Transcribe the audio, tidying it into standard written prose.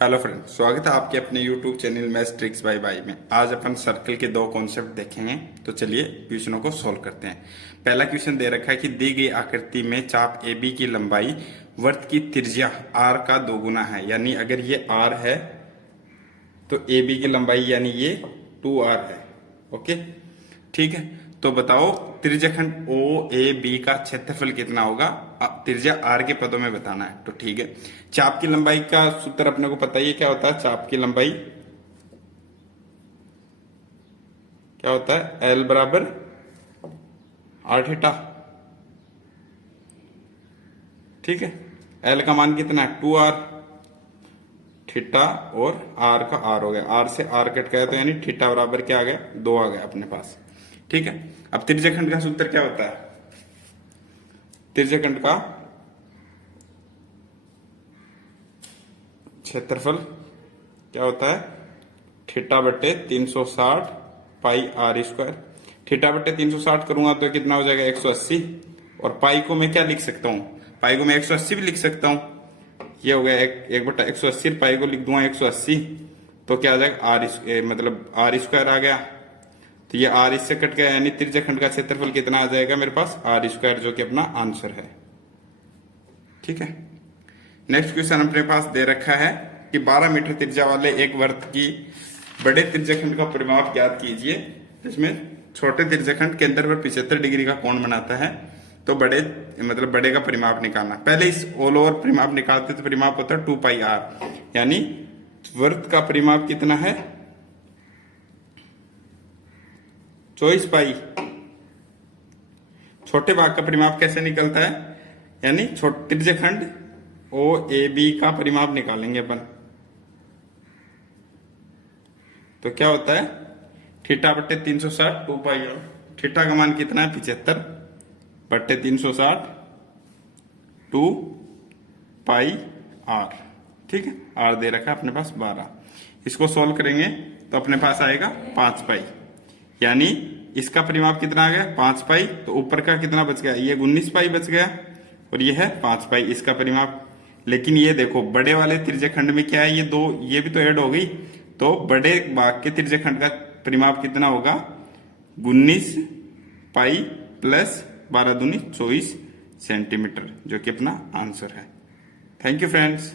Hello friend, स्वागत है आपके अपने YouTube channel maths tricks bye bye में। आज अपन सर्कल के दो कॉन्सेप्ट देखेंगे। तो चलिए क्वेश्चनों को सोल्व करते हैं। पहला क्वेश्चन दे रखा है कि दी गई आकृति में चाप ए बी की लंबाई वृत्त की त्रिज्या आर का दोगुना है। यानी अगर ये आर है तो ए बी की लंबाई यानी ये 2r है। ओके, ठीक है। तो बताओ त्रिज्याखंड ओ ए बी का क्षेत्रफल कितना होगा। त्रिज्या आर के पदों में बताना है। तो ठीक है, चाप की लंबाई का सूत्र अपने को पता ही है। क्या होता है चाप की लंबाई? क्या होता है? एल बराबर आर थीटा। ठीक है, एल का मान कितना है? 2r। थीटा और आर का आर हो गया, आर से आर कट गया तो यानी थीटा बराबर क्या आ गया? 2 आ गया अपने पास। ठीक है, अब त्रिज्याखंड का सूत्र क्या होता है? त्रिज्याखंड का क्षेत्रफल क्या होता है? थीटा बट्टे 360 पाई आर स्क्वायर। थीटा बट्टे 360 करूंगा तो कितना हो जाएगा? 180। और पाई को मैं क्या लिख सकता हूं? पाई को मैं 180 भी लिख सकता हूं। ये हो गया एक बट्टा 180, पाई को लिख दूंगा 180 तो क्या आ जाएगा? मतलब आर स्क्वायर आ गया। तो ये आर इससे कट गया यानी त्रिज्याखंड का क्षेत्रफल कितना आ जाएगा मेरे पास? आर स्क्वायर, जो कि अपना आंसर है। ठीक है, नेक्स्ट क्वेश्चन अपने पास दे रखा है कि 12 मीटर त्रिज्या वाले एक वृत्त की बड़े त्रिज्याखंड का परिमाप ज्ञात कीजिए, जिसमें छोटे त्रिज्याखंड केंद्र पर 75 डिग्री का कोण बनाता है। तो बड़े बड़े का परिमाप निकालना। पहले इस ऑल ओवर परिमाप निकालते तो परिमाप होता है 2πr, यानी वृत्त का परिमाप कितना है? 24 पाई। छोटे भाग का परिमाप कैसे निकलता है? यानी त्रिज्याखंड ओ ए बी का परिमाप निकालेंगे अपन। तो क्या होता है? थीटा बट्टे 360 2πr। थीटा का मान कितना है? 75 बट्टे 360 2πr। ठीक है, आर दे रखा है अपने पास 12। इसको सोल्व करेंगे तो अपने पास आएगा 5π। यानी इसका परिमाप कितना आ गया? 5π। तो ऊपर का कितना बच गया? ये 19π बच गया और ये है 5π इसका परिमाप। लेकिन ये देखो बड़े वाले त्रिज्याखंड में क्या है? ये दो, ये भी तो ऐड हो गई। तो बड़े भाग के त्रिज्याखंड का परिमाप कितना होगा? 19π प्लस 12 दूनी 24 सेंटीमीटर, जो कि अपना आंसर है। Thank you friends.